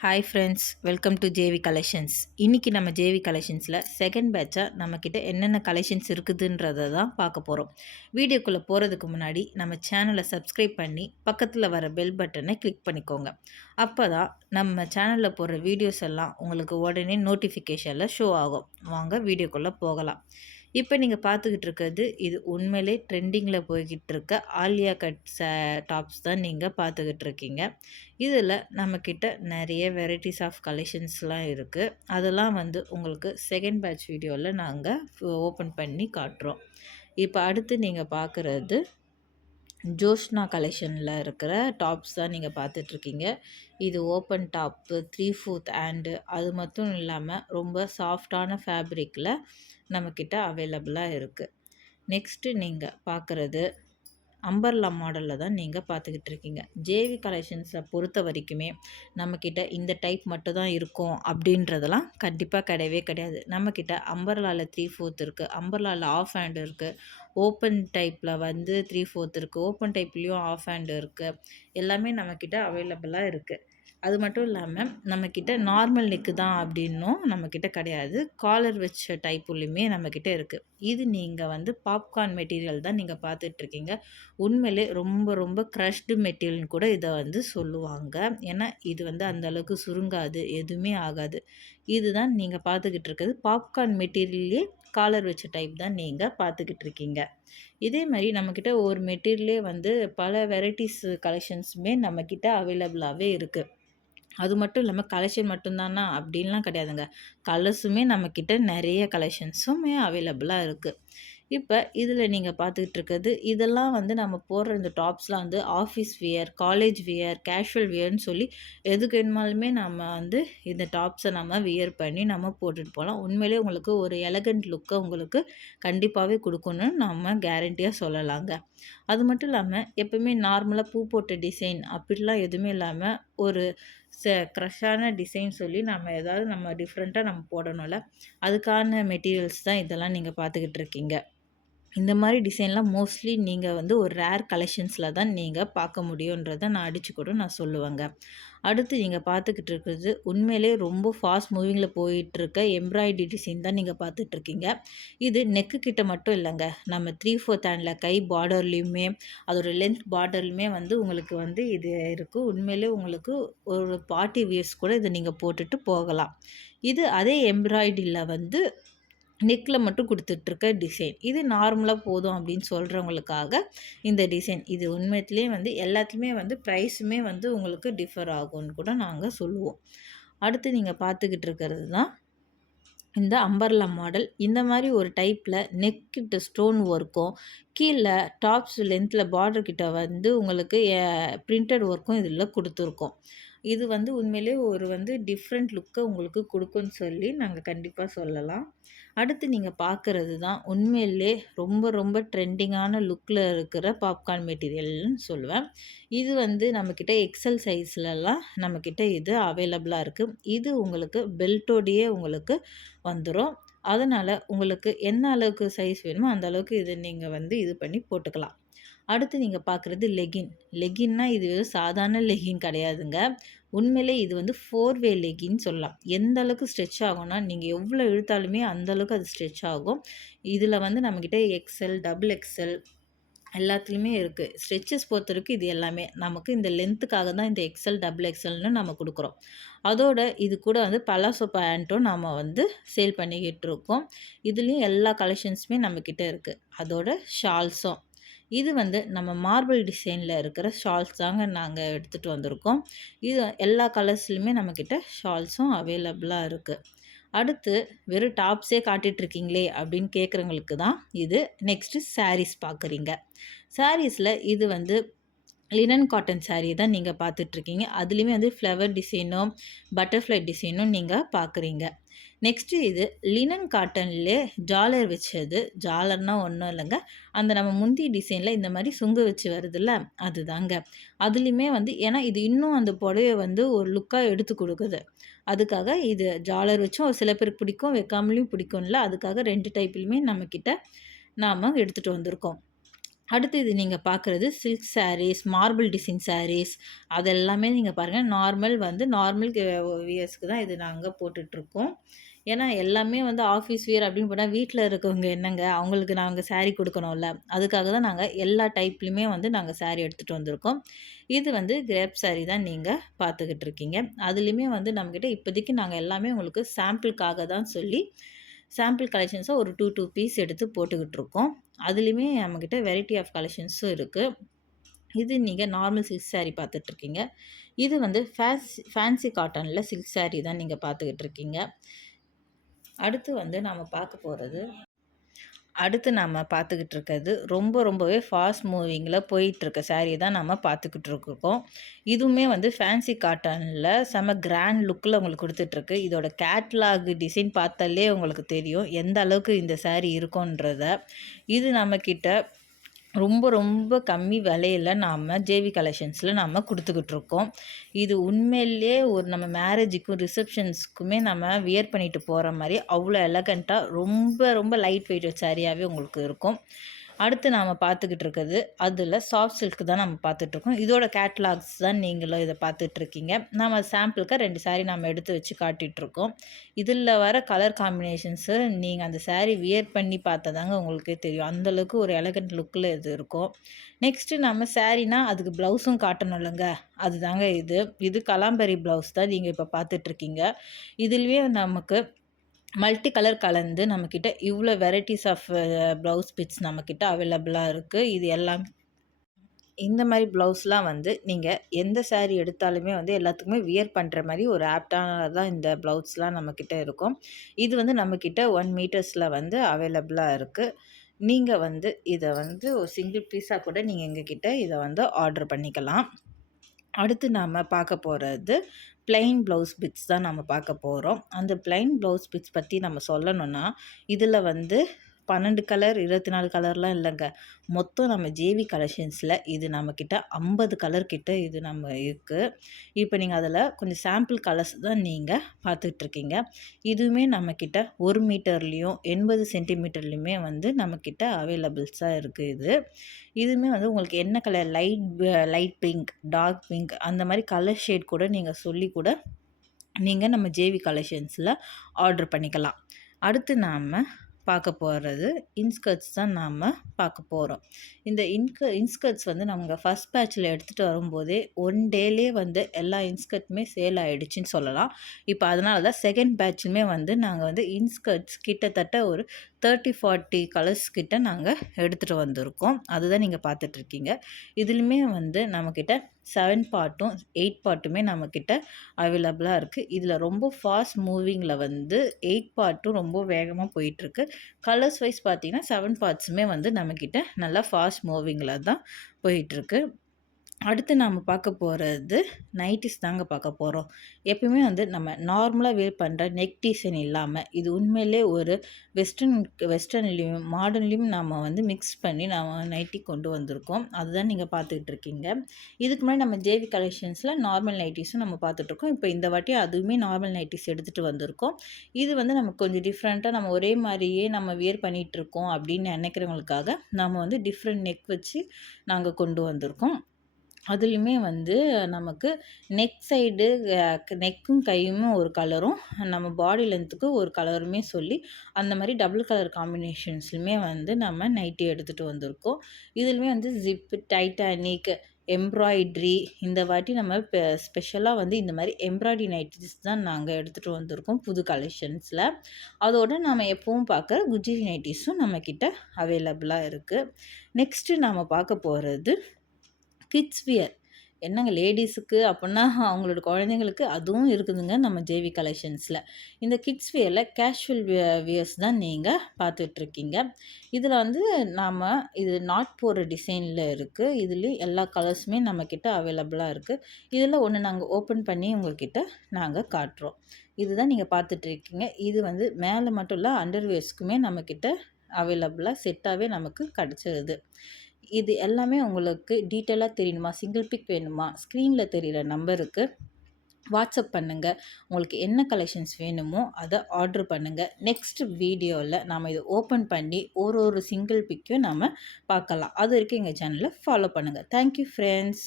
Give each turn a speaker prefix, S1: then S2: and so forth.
S1: Hi friends welcome to JV collections இன்றைக்கி நம்ம JV கலெக்ஷன்ஸில் second பேட்சாக நம்மக்கிட்ட என்னென்ன கலெக்ஷன்ஸ் இருக்குதுன்றதை தான் பார்க்க போகிறோம் வீடியோக்குள்ளே போகிறதுக்கு முன்னாடி நம்ம சேனலை சப்ஸ்கிரைப் பண்ணி பக்கத்தில் வர பெல் பட்டனை கிளிக் பண்ணிக்கோங்க. அப்போ தான் நம்ம சேனலில் போடுற வீடியோஸ் எல்லாம் உங்களுக்கு உடனே நோட்டிஃபிகேஷனில் ஷோ ஆகும். வாங்க வீடியோக்குள்ளே போகலாம். இப்போ நீங்கள் பார்த்துக்கிட்டு இருக்கிறது இது உண்மையிலே ட்ரெண்டிங்கில் போய்கிட்டு இருக்க ஆலியா கட் ச டாப்ஸ் தான் நீங்கள் பார்த்துக்கிட்டு இருக்கீங்க இதில் நம்மக்கிட்ட நிறைய வெரைட்டிஸ் ஆஃப் கலெக்ஷன்ஸ்லாம் இருக்குது அதெல்லாம் வந்து உங்களுக்கு செகண்ட் பேட்ச் வீடியோவில் நாங்கள் ஓப்பன் பண்ணி காட்டுறோம். இப்போ அடுத்து நீங்கள் பார்க்குறது ஜோஷ்னா கலெக்ஷனில் இருக்கிற டாப்ஸ் தான் நீங்கள் பார்த்துட்ருக்கீங்க இது open top three fourth hand அது மட்டும் இல்லாமல் ரொம்ப சாஃப்டான ஃபேப்ரிக்கில் நம்மக்கிட்ட அவைலபிளாக இருக்குது நெக்ஸ்ட்டு நீங்கள் பார்க்குறது அம்பர்லா மாடலில் தான் நீங்கள் பார்த்துக்கிட்டு இருக்கீங்க. ஜேவி கலெக்ஷன்ஸை பொறுத்த வரைக்குமே நம்மக்கிட்ட இந்த டைப் மட்டும் தான் இருக்கும் அப்படின்றதெல்லாம் கண்டிப்பாக கிடையவே கிடையாது. நம்மக்கிட்ட அம்பர்லாவில் த்ரீ ஃபோர்த் இருக்குது அம்பர்லாவில் ஆஃப் ஹேண்ட் இருக்குது ஓப்பன் டைப்பில் வந்து த்ரீ ஃபோர்த் இருக்குது ஓப்பன் டைப்லேயும் ஆஃப் ஹேண்ட் இருக்குது எல்லாமே நம்மக்கிட்ட அவைலபிளாக இருக்குது அது மட்டும் இல்லாமல் நம்மக்கிட்ட நார்மல் நெக்கு தான் அப்படின்னும் நம்மக்கிட்ட கிடையாது. காலர் வச்ச டைப்புலையுமே நம்மக்கிட்ட இருக்குது இது நீங்கள் வந்து பாப்கார்ன் மெட்டீரியல் தான் நீங்கள் பார்த்துட்ருக்கீங்க. உண்மையிலே ரொம்ப ரொம்ப க்ரஷ்டு மெட்டீரியல்னு கூட இதை வந்து சொல்லுவாங்க. ஏன்னா இது வந்து அந்தளவுக்கு சுருங்காது எதுவுமே ஆகாது. இதுதான் நீங்கள் பார்த்துக்கிட்டு இருக்கிறது பாப்கார்ன் மெட்டீரியல்லே காலர் வச்ச டைப் தான் நீங்கள் பார்த்துக்கிட்டு இருக்கீங்க இதே மாதிரி நம்மக்கிட்ட ஒரு மெட்டீரியலே வந்து பல வெரைட்டிஸ் கலெக்ஷன்ஸுமே நம்மக்கிட்ட அவைலபிளாகவே இருக்குது அது மட்டும் இல்லாமல் கலெக்ஷன் மட்டும்தானா? அப்படின்லாம் கிடையாதுங்க. கலர்ஸுமே நம்மக்கிட்ட நிறைய கலெக்ஷன்ஸுமே அவைலபிளாக இருக்குது இப்போ இதில் நீங்கள் பார்த்துக்கிட்டு இருக்கிறது இதெல்லாம் வந்து நம்ம போடுற இந்த டாப்ஸ்லாம் வந்து office wear college wear casual வியர்னு சொல்லி எதுக்கு வேணுமாலுமே நம்ம வந்து இந்த டாப்ஸை நம்ம வியர் பண்ணி நம்ம போட்டுட்டு போகலாம் உண்மையிலே உங்களுக்கு ஒரு எலகண்ட் லுக்கை உங்களுக்கு கண்டிப்பாகவே கொடுக்கணும்னு நம்ம கேரண்டியாக சொல்லலாங்க. அது மட்டும் இல்லாமல் எப்பவுமே நார்மலாக பூ போட்ட டிசைன் அப்படிலாம் எதுவுமே இல்லாமல் ஒரு ச க்ரஷ்ஷான டிசைன் சொல்லி நம்ம ஏதாவது நம்ம டிஃப்ரெண்ட்டாக நம்ம போடணும்ல. அதுக்கான மெட்டீரியல்ஸ் தான் இதெல்லாம் நீங்கள் பார்த்துக்கிட்டு இருக்கீங்க இந்த மாதிரி டிசைன்லாம் மோஸ்ட்லி நீங்கள் வந்து ஒரு ரேர் கலெக்ஷன்ஸில் தான் நீங்கள் பார்க்க முடியுன்றதை நான் அடித்து கூட நான் சொல்லுவேங்க. அடுத்து நீங்கள் பார்த்துக்கிட்டு இருக்கிறது உண்மையிலே ரொம்ப ஃபாஸ்ட் மூவிங்கில் போயிட்டுருக்க எம்ப்ராய்டரி டிசைன் தான் நீங்கள் பார்த்துட்ருக்கீங்க. இது நெக்கு கிட்ட மட்டும் இல்லைங்க. நம்ம த்ரீ ஃபோர்த் ஹேண்டில் கை பார்டர்லேயுமே அதோட லென்த் பார்டர்லையுமே வந்து உங்களுக்கு வந்து இது இருக்குது உண்மையிலே உங்களுக்கு ஒரு பார்ட்டி வியர்ஸ் கூட இதை நீங்கள் போட்டுட்டு போகலாம். இது அதே எம்ப்ராய்டரியில் வந்து நெக்கில் மட்டும் கொடுத்துட்ருக்க டிசைன் இது நார்மலாக போதும் அப்படின்னு சொல்கிறவங்களுக்காக இந்த டிசைன் இது உண்மையிலேயே வந்து எல்லாத்துலேயுமே வந்து ப்ரைஸுமே வந்து உங்களுக்கு டிஃபர் ஆகும்னு கூட நாங்கள் சொல்லுவோம். அடுத்து நீங்கள் பார்த்துக்கிட்டு இருக்கிறது தான் இந்த அம்பர்லா மாடல் இந்த மாதிரி ஒரு டைப்பில் நெக்கிட்ட ஸ்டோன் ஒர்க்கும் கீழே டாப்ஸ் லென்த்தில் பார்டர் கிட்ட வந்து உங்களுக்கு பிரிண்டட் ஒர்க்கும் இதில் கொடுத்துருக்கோம். இது வந்து உண்மையிலே ஒரு வந்து டிஃப்ரெண்ட் லுக்கை உங்களுக்கு கொடுக்குன்னு சொல்லி நாங்கள் கண்டிப்பாக சொல்லலாம். அடுத்து நீங்கள் பார்க்குறது தான் உண்மையிலே ரொம்ப ரொம்ப ட்ரெண்டிங்கான லுக்கில் இருக்கிற பாப்கார்ன் மெட்டீரியல்னு சொல்லுவேன். இது வந்து நம்மக்கிட்ட எக்ஸல் சைஸ்லலாம் நம்மக்கிட்ட இது அவைலபிளாக இருக்குது இது உங்களுக்கு பெல்ட்டோடையே உங்களுக்கு வந்துடும் அதனால் உங்களுக்கு என்ன அளவுக்கு சைஸ் வேணுமோ அந்த அளவுக்கு இது நீங்கள் வந்து இது பண்ணி போட்டுக்கலாம். அடுத்து நீங்கள் பார்க்குறது லெகின் லெகின்னா இது சாதாரண லெகின் கிடையாதுங்க. உண்மையிலே இது வந்து ஃபோர் வே லெகின்னு சொல்லலாம். எந்த அளவுக்கு ஸ்ட்ரெச் ஆகும்னா நீங்கள் எவ்வளோ இழுத்தாலுமே அந்தளவுக்கு அது ஸ்ட்ரெச் ஆகும். இதில் வந்து நம்மக்கிட்ட எக்ஸல் டபுள் எக்ஸல் எல்லாத்துலேயுமே இருக்குது ஸ்ட்ரெச்சஸ் பொறுத்தவரைக்கும் இது எல்லாமே. நமக்கு இந்த லென்த்துக்காக தான் இந்த எக்ஸல் டபுள் எக்ஸல்னு நம்ம கொடுக்குறோம். அதோட இது கூட வந்து பலாசோ பேண்ட்டும் நம்ம வந்து சேல் பண்ணிக்கிட்டு இருக்கோம். இதுலேயும் எல்லா கலெக்ஷன்ஸுமே நம்மக்கிட்ட இருக்குது அதோட ஷால்ஸும் இது வந்து நம்ம மார்பிள் டிசைனில் இருக்கிற ஷால்ஸ் தாங்க நாங்கள் எடுத்துகிட்டு வந்திருக்கோம். இது எல்லா கலர்ஸ்லையுமே நம்மக்கிட்ட ஷால்ஸும் அவைலபிளாக இருக்குது அடுத்து வெறும் டாப்ஸே காட்டிகிட்ருக்கீங்களே அப்படின்னு கேட்குறவங்களுக்கு தான் இது நெக்ஸ்ட்டு சாரீஸ் பார்க்குறீங்க சாரீஸில் இது வந்து லினன் காட்டன் சாரீ தான் நீங்கள் பார்த்துட்ருக்கீங்க. அதுலேயுமே வந்து ஃப்ளவர் டிசைனும் பட்டர்ஃப்ளை டிசைனும் நீங்கள் பார்க்குறீங்க. நெக்ஸ்ட்டு இது லினன் காட்டன்லே ஜாலர் வச்சது. ஜாலர்னால் ஒன்றும் இல்லைங்க. அந்த நம்ம முந்தி டிசைனில் இந்த மாதிரி சுங்கு வச்சு வருதுல்ல அதுதாங்க. அதுலேயுமே வந்து ஏன்னா இது இன்னும் அந்த புடவை வந்து ஒரு லுக்காக எடுத்து கொடுக்குது. அதுக்காக இது ஜாலர் வச்சும் ஒரு சில பேருக்கு பிடிக்கும் வைக்காமலையும் பிடிக்கும்ல. அதுக்காக ரெண்டு டைப்லையுமே நம்மக்கிட்ட நாம் எடுத்துகிட்டு வந்திருக்கோம். அடுத்து இது நீங்கள் பார்க்குறது silk saris marble design saris அதெல்லாமே நீங்கள் பாருங்கள் நார்மல் வந்து நார்மல் வியர்ஸ்க்கு தான் இது நாங்கள் போட்டுட்ருக்கோம். ஏன்னா எல்லாமே வந்து ஆஃபீஸ் வியர் அப்படின்னு போனால் வீட்டில் இருக்கவங்க என்னங்க? அவங்களுக்கு நாங்கள் சாரீ கொடுக்கணும்ல. அதுக்காக தான் நாங்கள் எல்லா டைப்லேயுமே வந்து நாங்கள் சாரீ எடுத்துகிட்டு வந்திருக்கோம். இது வந்து கிரேப் saree தான் நீங்கள் பார்த்துக்கிட்டு இருக்கீங்க அதுலேயுமே வந்து நம்மக்கிட்ட இப்போதைக்கு நாங்கள் எல்லாமே உங்களுக்கு சாம்பிளுக்காக தான் சொல்லி சாம்பிள் கலெக்ஷன்ஸாக ஒரு டூ டூ பீஸ் எடுத்து போட்டுக்கிட்டு இருக்கோம் அதுலேயுமே நம்மக்கிட்ட வெரைட்டி ஆஃப் கலெக்ஷன்ஸும் இருக்குது இது நீங்கள் நார்மல் சில்க் சாரீ பார்த்துட்ருக்கீங்க. இது வந்து ஃபேன்சி ஃபேன்சி காட்டனில் சில்க் சாரீ தான் நீங்கள் பார்த்துக்கிட்டு இருக்கீங்க அடுத்து வந்து நாம் பார்க்க போகிறது அடுத்து நாம் பார்த்துக்கிட்டு இருக்கிறது ரொம்ப ரொம்பவே ஃபாஸ்ட் மூவிங்கில் போயிட்டுருக்க சாரீ தான் நம்ம பார்த்துக்கிட்டு இருக்கோம் இதுவுமே வந்து ஃபேன்சி காட்டனில் செம கிராண்ட் லுக்கில் உங்களுக்கு கொடுத்துட்ருக்கு இதோட கேட்லாக் டிசைன் பார்த்தாலே உங்களுக்கு தெரியும் எந்த அளவுக்கு இந்த சாரீ இருக்குன்றத. இது நம்மக்கிட்ட ரொம்ப ரொம்ப கம்மி விலையில நாம் ஜேவி கலெக்ஷன்ஸில் நாம் கொடுத்துக்கிட்ருக்கோம் இது உண்மையிலே ஒரு நம்ம மேரேஜுக்கும் ரிசப்ஷன்ஸ்க்குமே நம்ம வியர் பண்ணிட்டு போகிற மாதிரி அவ்வளோ எலகண்ட்டாக ரொம்ப ரொம்ப லைட் வெயிட் சாரியாகவே உங்களுக்கு இருக்கும். அடுத்து நாம் பார்த்துக்கிட்டு இருக்கிறது அதில் சாஃப்ட் சில்க் தான் நம்ம பார்த்துட்ருக்கோம் இதோட கேட்லாக்ஸ் தான் நீங்களும் இதை பார்த்துட்ருக்கீங்க நம்ம சாம்பிளுக்கு ரெண்டு சாரீ நம்ம எடுத்து வச்சு காட்டிகிட்ருக்கோம் இதில் வர கலர் காம்பினேஷன்ஸு நீங்கள் அந்த சாரீ வியர் பண்ணி பார்த்ததாங்க உங்களுக்கே தெரியும். அந்தளவுக்கு ஒரு எலகண்ட் லுக்கில் இது இருக்கும். நெக்ஸ்ட்டு நம்ம சாரீனா அதுக்கு ப்ளவுஸும் காட்டணும் இல்லைங்க அதுதாங்க இது. இது கலாம்பரி ப்ளவுஸ் தான் நீங்கள் இப்போ பார்த்துட்ருக்கீங்க இதுலேயே நமக்கு மல்டி கலர் கலந்து நம்மக்கிட்ட இவ்வளோ வெரைட்டிஸ் ஆஃப் ப்ளவுஸ் பிட்ஸ் நம்மக்கிட்ட அவைலபிளாக இருக்குது இது எல்லாம் இந்த மாதிரி ப்ளவுஸ்லாம் வந்து நீங்கள் எந்த சாரீ எடுத்தாலுமே வந்து எல்லாத்துக்குமே வியர் பண்ணுற மாதிரி ஒரு ஆப்டானதான் இந்த ப்ளவுஸ்லாம் நம்மக்கிட்ட இருக்கும். இது வந்து நம்மக்கிட்ட ஒன் மீட்டர்ஸில் வந்து அவைலபிளாக இருக்குது நீங்கள் வந்து இதை வந்து ஒரு சிங்கிள் பீஸாக கூட நீங்கள் எங்ககிட்ட இதை வந்து ஆர்டர் பண்ணிக்கலாம். அடுத்து நாம் பார்க்க போகிறது பிளைன் ப்ளவுஸ் பிட்ஸ் தான் நம்ம பார்க்க போகிறோம் அந்த பிளைன் ப்ளவுஸ் பிட்ஸ் பற்றி நம்ம சொல்லணும்னா இதில் வந்து பன்னெண்டு கலர் இருபத்தி நாலு கலர்லாம் இல்லைங்க. மொத்தம் நம்ம ஜேவி கலெக்ஷன்ஸில் இது நம்மக்கிட்ட ஐம்பது கலர் கிட்ட இது நம்ம இருக்குது இப்போ நீங்கள் அதில் கொஞ்சம் சாம்பிள் கலர்ஸ் தான் நீங்கள் பார்த்துட்ருக்கீங்க இதுவுமே நம்மக்கிட்ட ஒரு மீட்டர்லேயும் எண்பது சென்டிமீட்டர்லேயுமே வந்து நம்மக்கிட்ட அவைலபிள்ஸாக இருக்குது இது. இதுவுமே வந்து உங்களுக்கு என்ன colour light light pink dark pink அந்த மாதிரி கலர் ஷேட் கூட நீங்கள் சொல்லி கூட நீங்கள் நம்ம ஜேவி கலெக்ஷன்ஸில் ஆர்டர் பண்ணிக்கலாம். அடுத்து நாம் பார்க்க போகிறது இன்ஸ்கர்ட்ஸ் தான் நாம் பார்க்க போகிறோம் இந்த இன்க இன்ஸ்கர்ட்ஸ் வந்து நம்ம ஃபஸ்ட் பேட்சில் எடுத்துகிட்டு வரும்போதே ஒன் டேலே வந்து எல்லா இன்ஸ்கர்ட்டுமே சேல் ஆகிடுச்சின்னு சொல்லலாம். இப்போ அதனால தான் செகண்ட் பேட்சுமே வந்து நாங்கள் வந்து இன்ஸ்கர்ட்ஸ் கிட்டத்தட்ட ஒரு தேர்ட்டி ஃபார்ட்டி கலர்ஸ் கிட்ட நாங்கள் எடுத்துகிட்டு வந்திருக்கோம். அதுதான் நீங்கள் பார்த்துட்ருக்கீங்க இதுலேயுமே வந்து நம்மக்கிட்ட செவன் பார்ட்டும் எயிட் பார்ட்டுமே நம்மக்கிட்ட அவைலபிளாக இருக்குது இதில் ரொம்ப ஃபாஸ்ட் மூவிங்கில் வந்து எயிட் பார்ட்டும் ரொம்ப வேகமாக போயிட்டுருக்கு. கலர்ஸ் வைஸ் பார்த்திங்கன்னா செவன் பார்ட்ஸுமே வந்து நம்மக்கிட்ட நல்லா ஃபாஸ்ட் மூவிங்கில் தான் போயிட்டுருக்கு. அடுத்து நாம் பார்க்க போகிறது நைட்டிஸ் தாங்க பார்க்க போகிறோம் எப்பயுமே வந்து நம்ம நார்மலாக வேர் பண்ணுற நெக் டிசைன் இல்லாமல் இது உண்மையிலே ஒரு வெஸ்டர்ன் வெஸ்டர்ன்லேயும் மாடர்ன்லேயும் நாம் வந்து மிக்ஸ் பண்ணி நம்ம நைட்டி கொண்டு வந்திருக்கோம். அதுதான் நீங்கள் பார்த்துக்கிட்டு இருக்கீங்க. இதுக்கு முன்னாடி நம்ம ஜேவி கலெக்ஷன்ஸில் நார்மல் நைட்டிஸும் நம்ம பார்த்துட்ருக்கோம் இப்போ இந்த வாட்டி அதுவுமே நார்மல் நைட்டிஸ் எடுத்துகிட்டு வந்திருக்கோம். இது வந்து நமக்கு கொஞ்சம் டிஃப்ரெண்ட்டாக நம்ம ஒரே மாதிரியே நம்ம வியர் பண்ணிகிட்ருக்கோம் அப்படின்னு நினைக்கிறவங்களுக்காக நம்ம வந்து டிஃப்ரெண்ட் நெக் வச்சு நாங்கள் கொண்டு வந்திருக்கோம். அதுலேயுமே வந்து நமக்கு நெக் சைடு நெக்கும் கையுமே ஒரு கலரும் நம்ம பாடி லென்த்துக்கு ஒரு கலருமே சொல்லி அந்த மாதிரி டபுள் கலர் காம்பினேஷன்ஸ்லையுமே வந்து நம்ம நைட்டி எடுத்துகிட்டு வந்திருக்கோம். இதுலையுமே வந்து ஜிப்பு டைட்டானிக் எம்ப்ராய்ட்ரி இந்த வாட்டி நம்ம இப்போ ஸ்பெஷலாக வந்து இந்த மாதிரி எம்ப்ராய்டரி நைட்டிஸ் தான் நாங்கள் எடுத்துகிட்டு வந்திருக்கோம் புது கலெக்ஷன்ஸில் அதோடு நம்ம எப்பவும் பார்க்க குஜிரி நைட்டிஸும் நம்மக்கிட்ட அவைலபிளாக இருக்குது நெக்ஸ்ட்டு நாம் பார்க்க போகிறது கிட்ஸ் வியர் என்னங்க லேடிஸுக்கு அப்படின்னா அவங்களோட குழந்தைங்களுக்கு அதுவும் இருக்குதுங்க நம்ம ஜேவி கலெக்ஷன்ஸில் இந்த கிட்ஸ் வியரில் கேஷுவல் வியர்ஸ் தான் நீங்கள் பார்த்துட்ருக்கீங்க. இதில் வந்து நாம் இது நாட் போகிற டிசைனில் இருக்குது இதுலேயும் எல்லா கலர்ஸுமே நம்மக்கிட்ட அவைலபிளாக இருக்குது இதில் ஒன்று நாங்கள் ஓப்பன் பண்ணி உங்கள்கிட்ட நாங்கள் காட்டுறோம். இதுதான் நீங்கள் பார்த்துட்ருக்கீங்க. இது வந்து மேலே மட்டும் இல்லை அண்டர்வியர்ஸ்க்குமே நம்மக்கிட்ட அவைலபிளாக செட்டாகவே நமக்கு கிடச்சிருது இது எல்லாமே உங்களுக்கு டீட்டெயிலாக தெரியணுமா? சிங்கிள் பிக் வேணுமா? ஸ்க்ரீனில் தெரிகிற நம்பருக்கு வாட்ஸ்அப் பண்ணுங்கள் உங்களுக்கு என்ன கலெக்ஷன்ஸ் வேணுமோ அதை ஆர்டர் பண்ணுங்கள் நெக்ஸ்ட் வீடியோவில் நாம் இதை ஓப்பன் பண்ணி ஒரு ஒரு சிங்கிள் பிக்கையும் நாம் பார்க்கலாம். அது வரைக்கும் எங்கள் சேனலை ஃபாலோ பண்ணுங்கள் தேங்க்யூ ஃப்ரெண்ட்ஸ்